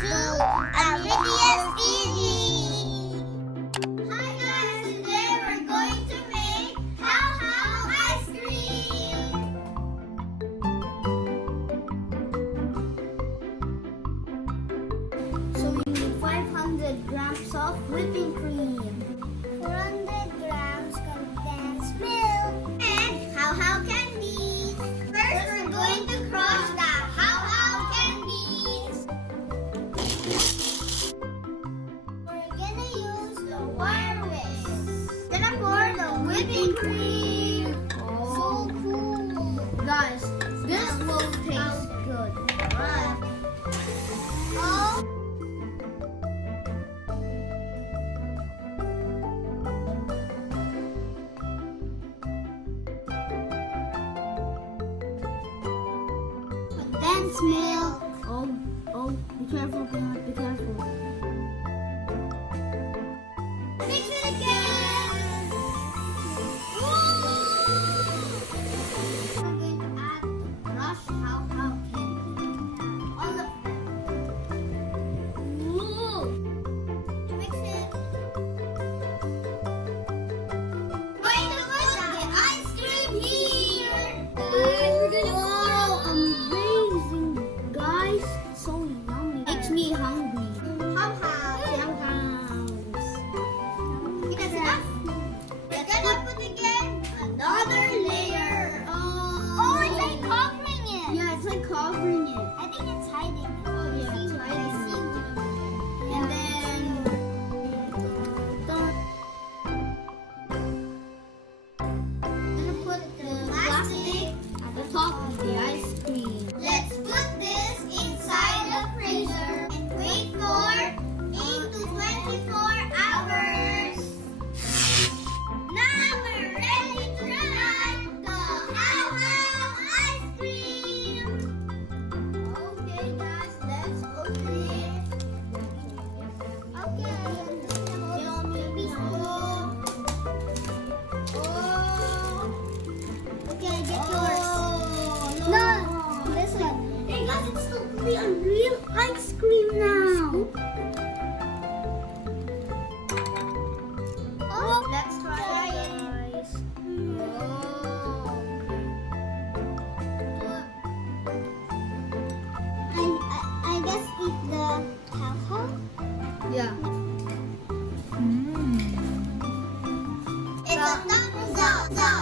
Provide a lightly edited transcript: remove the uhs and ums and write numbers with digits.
to Amitiels TV! Hi guys! Today we're going to make HAW ice cream! So we need 500 grams of whipping cream, 400 grams condensed milk, and HAW candies. First, we're going to crush the HAW candies. We're gonna use the wire whisk. Gonna pour the whipping cream. So cool, guys! This will taste good. Right? Oh. Condensed milk. Oh, be careful, Peanut, be careful. Mix it again. Ooh. I'm going to add crushed HAW candy. All of them. Ooh. Mix it. Going to put the ice cream here. Guys, we're gonna amazing, guys, so yummy. Makes me hungry. Hawhaw. Because enough. We're gonna put again another layer. Oh, it's like covering it. Yeah, it's like covering it. I think it's hiding it. Oh yeah, it's hiding it. And then gonna put the plastic at the top of the ice cream. Let's put this inside the freezer and wait for 8 to 24 hours. Now we're ready to try the HAW ice cream. Okay, guys, let's open it. Okay, maybe spoon. Oh. Okay, get yours. No, this one. Hey guys, it's totally a real ice cream now. Oh, let's try it. I guess eat the HAW. Yeah. It's a thumbs up.